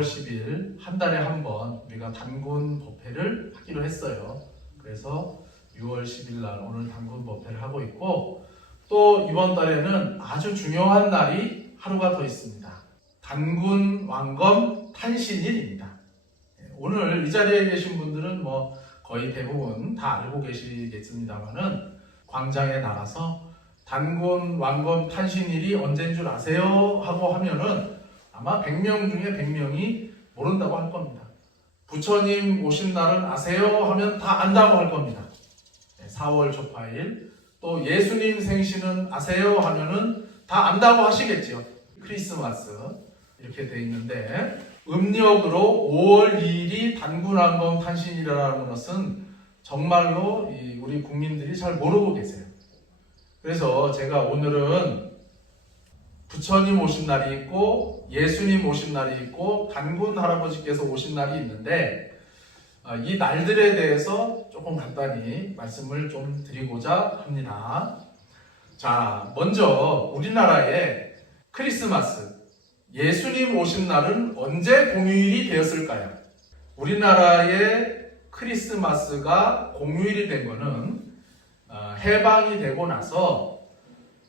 6월 10일 한 달에 한 번 우리가 단군 법회를 하기로 했어요. 그래서 6월 10일 날 오늘 단군 법회를 하고 있고, 또 이번 달에는 아주 중요한 날이 하루가 더 있습니다. 단군 왕검 탄신일입니다. 오늘 이 자리에 계신 분들은 거의 대부분 다 알고 계시겠습니다만은, 광장에 나가서 단군 왕검 탄신일이 언제인 줄 아세요? 하고 하면은 아마 100명 중에 100명이 모른다고 할 겁니다. 부처님 오신 날은 아세요? 하면 다 안다고 할 겁니다. 4월 초파일. 또 예수님 생신은 아세요? 하면은 다 안다고 하시겠죠. 크리스마스 이렇게 돼 있는데, 음력으로 5월 2일이 단군 왕검 탄신일이라는 것은 정말로 우리 국민들이 잘 모르고 계세요. 그래서 제가 오늘은 부처님 오신 날이 있고 예수님 오신 날이 있고 단군 할아버지께서 오신 날이 있는데, 이 날들에 대해서 조금 간단히 말씀을 좀 드리고자 합니다. 자, 먼저 우리나라의 크리스마스, 예수님 오신 날은 언제 공휴일이 되었을까요? 우리나라의 크리스마스가 공휴일이 된 것은 해방이 되고 나서,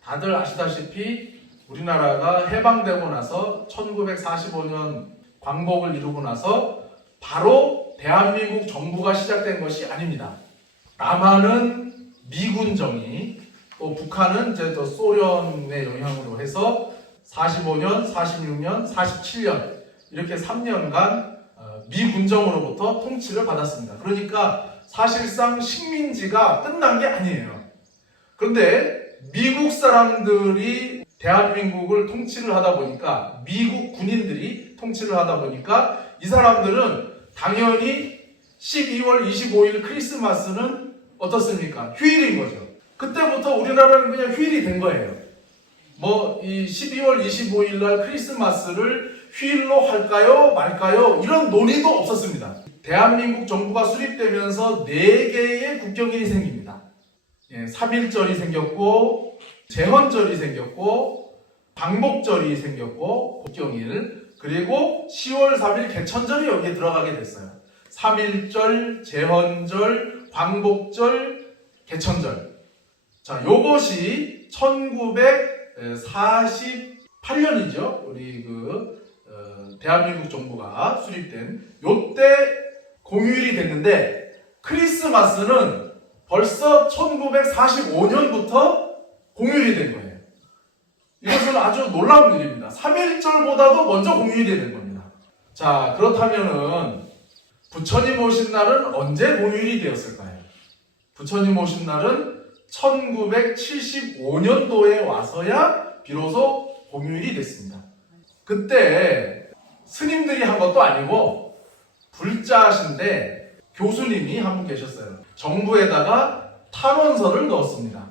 다들 아시다시피 우리나라가 해방되고 나서 1945년 광복을 이루고 나서 바로 대한민국 정부가 시작된 것이 아닙니다. 남한은 미군정이, 또 북한은 이제 또 소련의 영향으로 해서 45년, 46년, 47년 이렇게 3년간 미군정으로부터 통치를 받았습니다. 그러니까 사실상 식민지가 끝난 게 아니에요. 그런데 미국 사람들이 대한민국을 통치를 하다 보니까, 미국 군인들이 통치를 하다 보니까 이 사람들은 당연히 12월 25일 크리스마스는 어떻습니까? 휴일인 거죠. 그때부터 우리나라는 그냥 휴일이 된 거예요. 이 12월 25일 날 크리스마스를 휴일로 할까요? 말까요? 이런 논의도 없었습니다. 대한민국 정부가 수립되면서 4개의 국경일이 생깁니다. 3.1절이 생겼고, 제헌절이 생겼고, 광복절이 생겼고, 국경일, 그리고 10월 3일 개천절이 여기에 들어가게 됐어요. 3.1절, 제헌절, 광복절, 개천절. 자, 요것이 1948년이죠. 우리 대한민국 정부가 수립된 요때 공휴일이 됐는데, 크리스마스는 벌써 1945년부터 공휴일이 된 거예요. 이것은 아주 놀라운 일입니다. 3.1절보다도 먼저 공휴일이 된 겁니다. 자, 그렇다면은 부처님 오신 날은 언제 공휴일이 되었을까요? 부처님 오신 날은 1975년도에 와서야 비로소 공휴일이 됐습니다. 그때 스님들이 한 것도 아니고 불자신데 교수님이 한 분 계셨어요. 정부에다가 탄원서를 넣었습니다.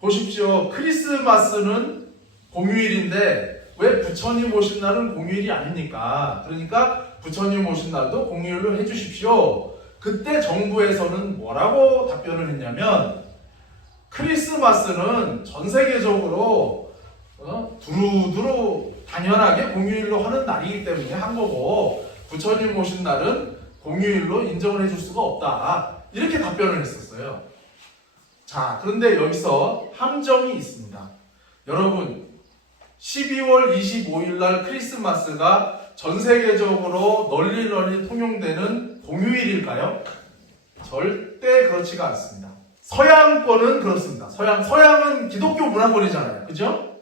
보십시오. 크리스마스는 공휴일인데 왜 부처님 오신 날은 공휴일이 아닙니까? 그러니까 부처님 오신 날도 공휴일로 해주십시오. 그때 정부에서는 뭐라고 답변을 했냐면, 크리스마스는 전 세계적으로 두루두루 당연하게 공휴일로 하는 날이기 때문에 한 거고, 부처님 오신 날은 공휴일로 인정을 해줄 수가 없다. 이렇게 답변을 했었어요. 자, 그런데 여기서 함정이 있습니다. 여러분, 12월 25일 날 크리스마스가 전 세계적으로 널리 통용되는 공휴일일까요? 절대 그렇지가 않습니다. 서양권은 그렇습니다. 서양은 기독교 문화권이잖아요. 그죠?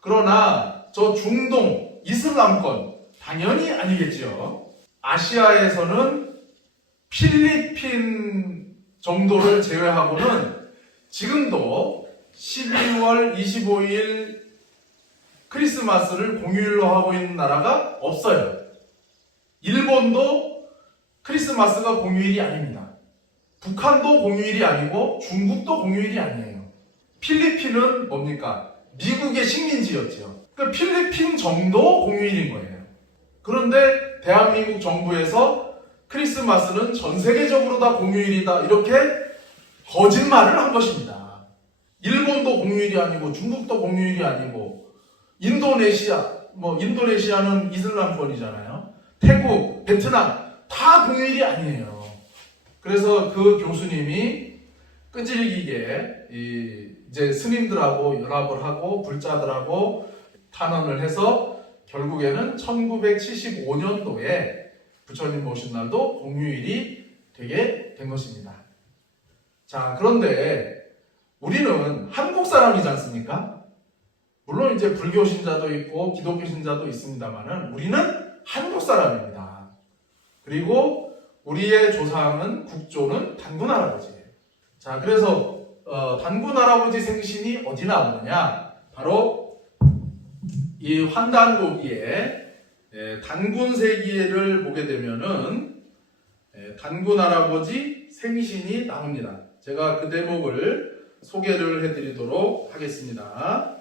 그러나 저 중동, 이슬람권 당연히 아니겠죠. 아시아에서는 필리핀 정도를 제외하고는 지금도 12월 25일 크리스마스를 공휴일로 하고 있는 나라가 없어요. 일본도 크리스마스가 공휴일이 아닙니다. 북한도 공휴일이 아니고 중국도 공휴일이 아니에요. 필리핀은 뭡니까? 미국의 식민지였죠. 그러니까 필리핀 정도 공휴일인 거예요. 그런데 대한민국 정부에서 크리스마스는 전 세계적으로 다 공휴일이다, 이렇게 거짓말을 한 것입니다. 일본도 공휴일이 아니고 중국도 공휴일이 아니고 인도네시아는 이슬람권이잖아요. 태국, 베트남 다 공휴일이 아니에요. 그래서 그 교수님이 끈질기게 이제 스님들하고 연합을 하고 불자들하고 탄원을 해서 결국에는 1975년도에 부처님 모신 날도 공휴일이 되게 된 것입니다. 자, 그런데 우리는 한국 사람이지 않습니까? 물론 이제 불교 신자도 있고 기독교 신자도 있습니다만은 우리는 한국 사람입니다. 그리고 우리의 조상은 국조는 단군 할아버지예요. 자, 그래서 단군 할아버지 생신이 어디 나오느냐? 바로 이 환단고기에 단군세기를 보게 되면은 단군 할아버지 생신이 나옵니다. 제가 그 대목을 소개를 해드리도록 하겠습니다.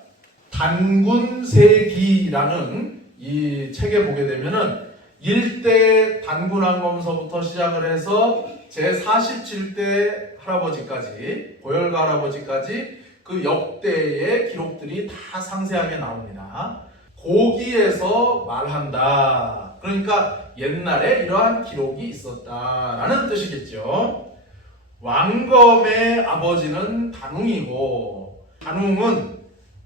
단군세기라는 이 책에 보게 되면은 1대 단군왕검서부터 시작을 해서 제47대 할아버지까지, 고열가 할아버지까지 그 역대의 기록들이 다 상세하게 나옵니다. 고기에서 말한다. 그러니까 옛날에 이러한 기록이 있었다라는 뜻이겠죠. 왕검의 아버지는 단웅이고, 단웅은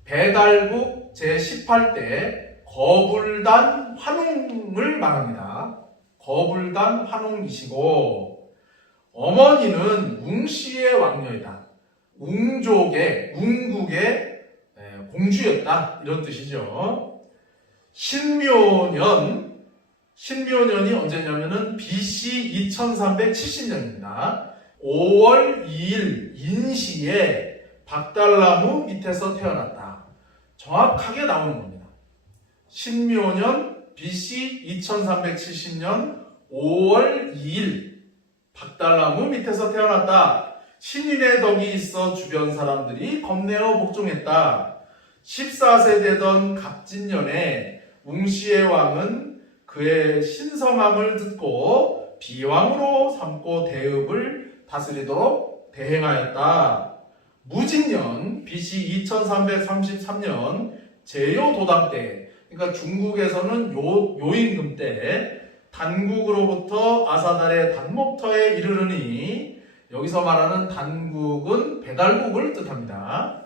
배달국 제18대 거불단 환웅을 말합니다. 거불단 환웅이시고, 어머니는 웅씨의 왕녀이다. 웅족의, 웅국의 공주였다. 이런 뜻이죠. 신묘년이 언제냐면은 BC 2370년입니다. 5월 2일 인시에 박달나무 밑에서 태어났다. 정확하게 나오는 겁니다. 신묘년 BC 2370년 5월 2일 박달나무 밑에서 태어났다. 신인의 덕이 있어 주변 사람들이 겁내어 복종했다. 14세 되던 갑진년에 웅씨의 왕은 그의 신성함을 듣고 비왕으로 삼고 대읍을 다스리도록 대행하였다. 무진년 BC 2333년 제요도당 때, 그러니까 중국에서는 요임금 때 단국으로부터 아사달의 단목터에 이르르니, 여기서 말하는 단국은 배달국을 뜻합니다.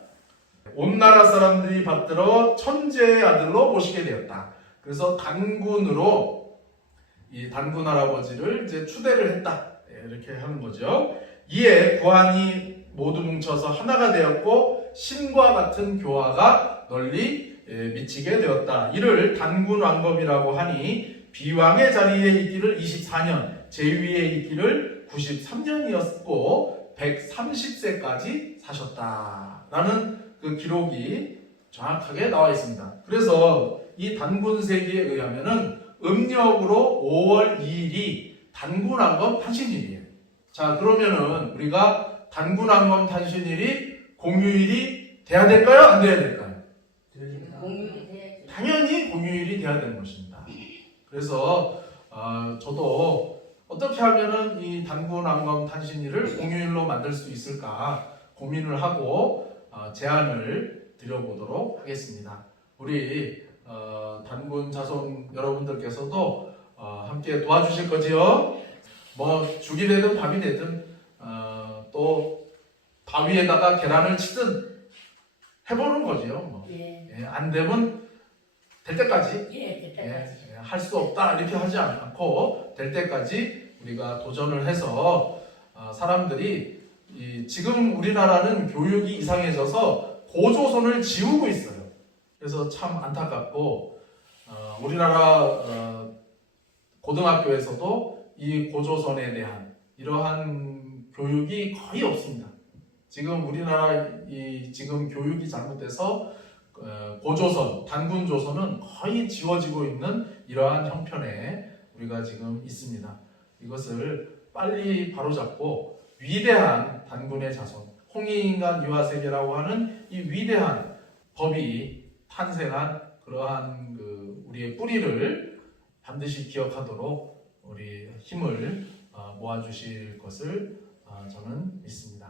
온 나라 사람들이 받들어 천재의 아들로 모시게 되었다. 그래서 단군으로 이 단군 할아버지를 이제 추대를 했다. 이렇게 하는 거죠. 이에 구한이 모두 뭉쳐서 하나가 되었고 신과 같은 교화가 널리 미치게 되었다. 이를 단군 왕검이라고 하니 비왕의 자리에 있기를 24년, 제위에 있기를 93년이었고 130세까지 사셨다라는 그 기록이 정확하게 나와 있습니다. 그래서 이 단군세기에 의하면은 음력으로 5월 2일이 단군왕검 탄신일이에요. 자, 그러면은 우리가 단군왕검 탄신일이 공휴일이 돼야 될까요? 안 돼야 될까요? 공휴일이 돼야지. 당연히 공휴일이 돼야 되는 것입니다. 그래서 저도 어떻게 하면은 이 단군왕검 탄신일을 공휴일로 만들 수 있을까 고민을 하고 제안을 드려보도록 하겠습니다. 우리 단군 자손 여러분들께서도 함께 도와주실 거지요? 뭐 죽이 되든 밥이 되든 또 바위에다가 계란을 치든 해보는 거지요. 뭐. 예. 안 되면 될 때까지 될 때까지. 할 수 없다 이렇게 하지 않고 될 때까지 우리가 도전을 해서 사람들이 지금 우리나라는 교육이 이상해져서 고조선을 지우고 있어요. 그래서 참 안타깝고 우리나라 고등학교에서도 이 고조선에 대한 이러한 교육이 거의 없습니다. 지금 우리나라 지금 교육이 잘못돼서 고조선, 단군조선은 거의 지워지고 있는 이러한 형편에 우리가 지금 있습니다. 이것을 빨리 바로잡고 위대한 단군의 자손, 홍익인간 유아세계라고 하는 이 위대한 법이 탄생한 그러한 우리의 뿌리를 반드시 기억하도록 우리 힘을 모아주실 것을 저는 믿습니다.